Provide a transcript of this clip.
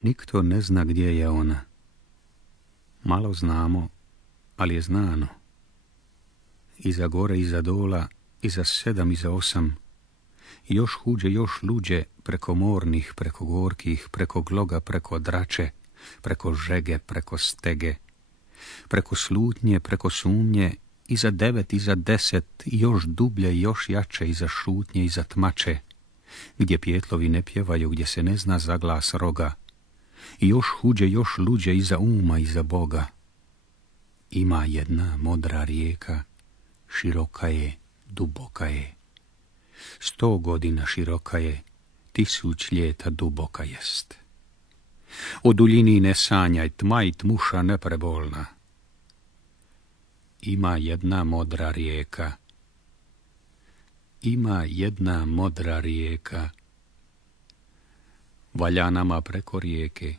Nikto ne zna gdje je ona. Malo znamo, ali je znano. Iza gore, iza dola, iza 7, iza 8. Još huđe, još luđe, preko mornih, preko gorkih, preko gloga, preko drače, preko žege, preko stege, preko slutnje, preko sumnje, iza 9, iza 10, još dublje, još jače, iza šutnje, iza tmače, gdje pjetlovi ne pjevaju, gdje se ne zna za glas roga, i još huđe, još luđe, iza uma, iza Boga. Ima jedna modra rijeka, široka je, duboka je. 100 godina široka je, 1000 ljeta duboka jest. O duljini ne sanjaj, tma i tmuša neprebolna. Ima jedna modra rijeka. Ima jedna modra rijeka. Valja nama preko rijeke